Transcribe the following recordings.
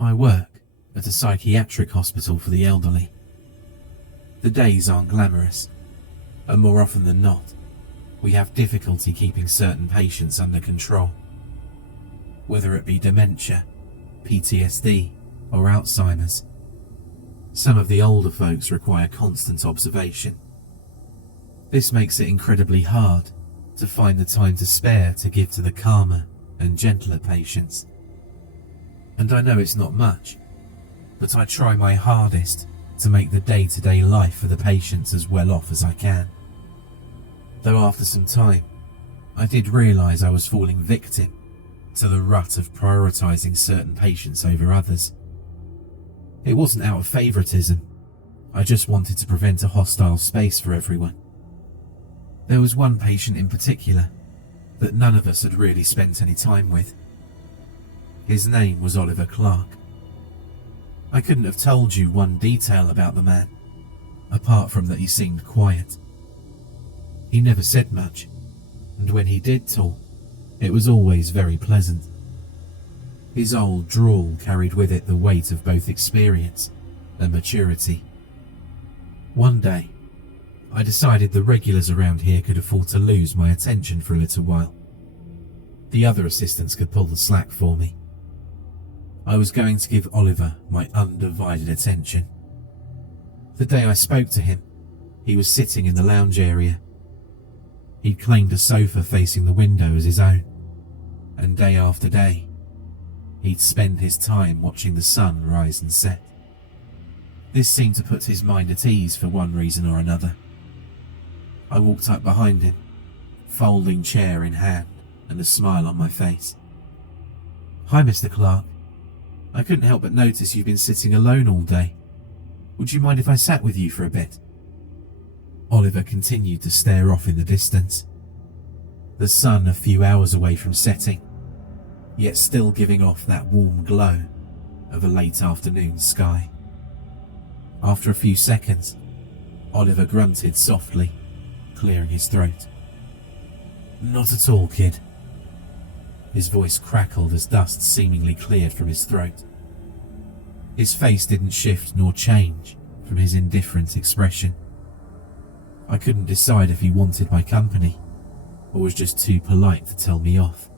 I work at a psychiatric hospital for the elderly. The days aren't glamorous, and more often than not, we have difficulty keeping certain patients under control. Whether it be dementia, PTSD, or Alzheimer's, some of the older folks require constant observation. This makes it incredibly hard to find the time to spare to give to the calmer and gentler patients. And I know it's not much, but I try my hardest to make the day-to-day life for the patients as well off as I can. Though after some time, I did realise I was falling victim to the rut of prioritising certain patients over others. It wasn't out of favouritism, I just wanted to prevent a hostile space for everyone. There was one patient in particular that none of us had really spent any time with. His name was Oliver Clark. I couldn't have told you one detail about the man, apart from that he seemed quiet. He never said much, and when he did talk, it was always very pleasant. His old drawl carried with it the weight of both experience and maturity. One day, I decided the regulars around here could afford to lose my attention for a little while. The other assistants could pull the slack for me. I was going to give Oliver my undivided attention. The day I spoke to him, he was sitting in the lounge area. He'd claimed a sofa facing the window as his own, and day after day, he'd spend his time watching the sun rise and set. This seemed to put his mind at ease for one reason or another. I walked up behind him, folding chair in hand and a smile on my face. "Hi, Mr. Clark. I couldn't help but notice you've been sitting alone all day. Would you mind if I sat with you for a bit?" Oliver continued to stare off in the distance, the sun a few hours away from setting, yet still giving off that warm glow of a late afternoon sky. After a few seconds, Oliver grunted softly, clearing his throat. "Not at all, kid." His voice crackled as dust seemingly cleared from his throat. His face didn't shift nor change from his indifferent expression. I couldn't decide if he wanted my company or was just too polite to tell me off.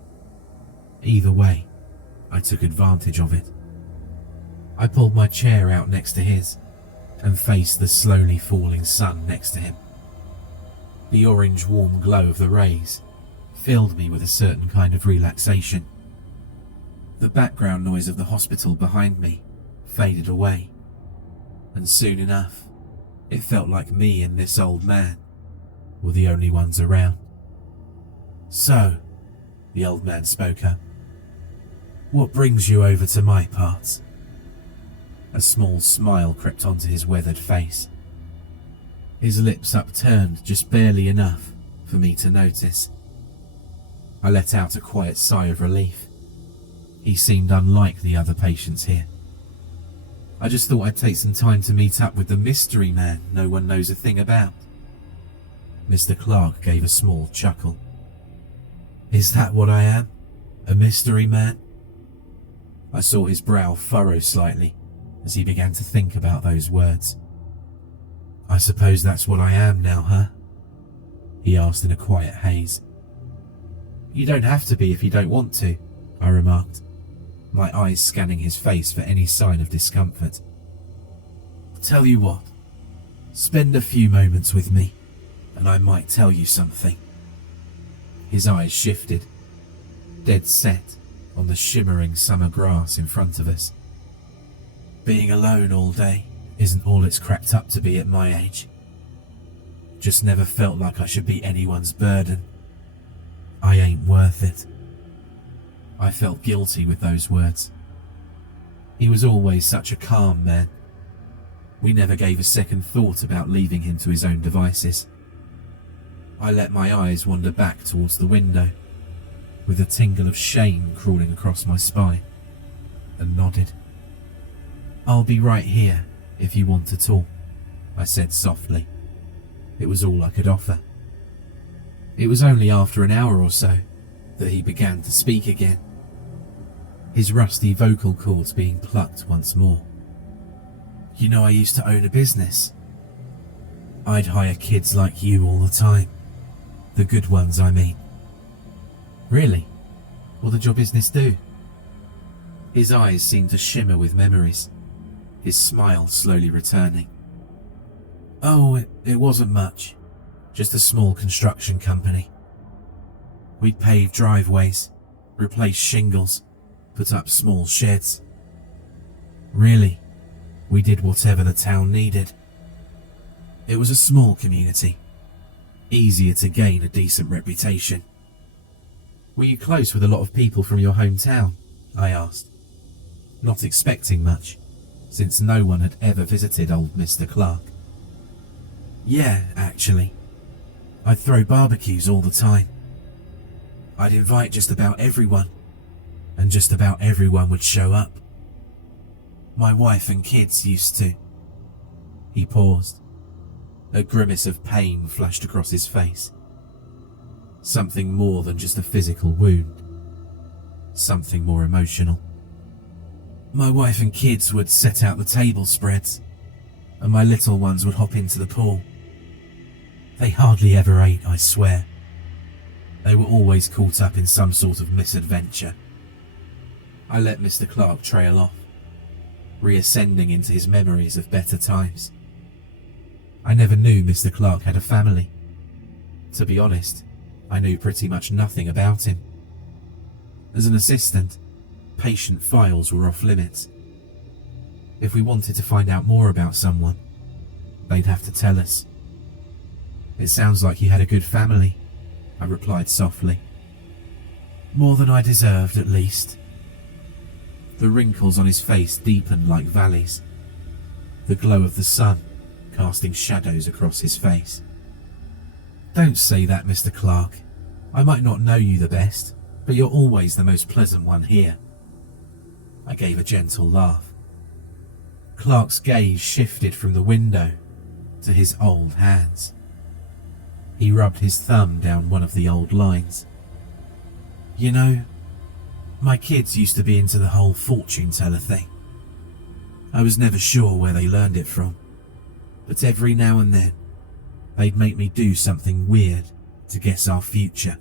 Either way, I took advantage of it. I pulled my chair out next to his and faced the slowly falling sun next to him. The orange warm glow of the rays filled me with a certain kind of relaxation. The background noise of the hospital behind me faded away, and soon enough, it felt like me and this old man were the only ones around. "So," the old man spoke up, "what brings you over to my parts?" A small smile crept onto his weathered face. His lips upturned just barely enough for me to notice. I let out a quiet sigh of relief. He seemed unlike the other patients here. I just thought I'd take some time to meet up with the mystery man no one knows a thing about. Mr. Clark gave a small chuckle. "Is that what I am? A mystery man?" I saw his brow furrow slightly as he began to think about those words. "I suppose that's what I am now, huh?" he asked in a quiet haze. "You don't have to be if you don't want to," I remarked, my eyes scanning his face for any sign of discomfort. "Tell you what, spend a few moments with me, and I might tell you something." His eyes shifted, dead set on the shimmering summer grass in front of us. "Being alone all day isn't all it's cracked up to be at my age. Just never felt like I should be anyone's burden. I ain't worth it." I felt guilty with those words. He was always such a calm man. We never gave a second thought about leaving him to his own devices. I let my eyes wander back towards the window, with a tingle of shame crawling across my spine, and nodded. "I'll be right here if you want to talk," I said softly. It was all I could offer. It was only after an hour or so that he began to speak again. his rusty vocal cords being plucked once more. You know, I used to own a business. I'd hire kids like you all the time. The good ones, I mean. Really? What did your business do? His eyes seemed to shimmer with memories, his smile slowly returning. Oh, it wasn't much. Just a small construction company. We'd pave driveways, replace shingles, put up small sheds. Really, we did whatever the town needed. It was a small community, easier to gain a decent reputation. Were you close with a lot of people from your hometown? I asked, not expecting much, since no one had ever visited old Mr. Clark. Yeah, actually. I'd throw barbecues all the time. I'd invite just about everyone, and just about everyone would show up. My wife and kids used to. He paused. A grimace of pain flashed across his face. Something more than just a physical wound. Something more emotional. My wife and kids would set out the table spreads, and my little ones would hop into the pool. They hardly ever ate, I swear. They were always caught up in some sort of misadventure. I let Mr. Clark trail off, reascending into his memories of better times. I never knew Mr. Clark had a family. To be honest, I knew pretty much nothing about him. As an assistant, patient files were off limits. If we wanted to find out more about someone, they'd have to tell us. It sounds like you had a good family, I replied softly. More than I deserved, at least. The wrinkles on his face deepened like valleys, the glow of the sun casting shadows across his face. Don't say that, Mr. Clark. I might not know you the best, but you're always the most pleasant one here. I gave a gentle laugh. Clark's gaze shifted from the window to his old hands. He rubbed his thumb down one of the old lines. You know, my kids used to be into the whole fortune teller thing. I was never sure where they learned it from, but every now and then, they'd make me do something weird to guess our future.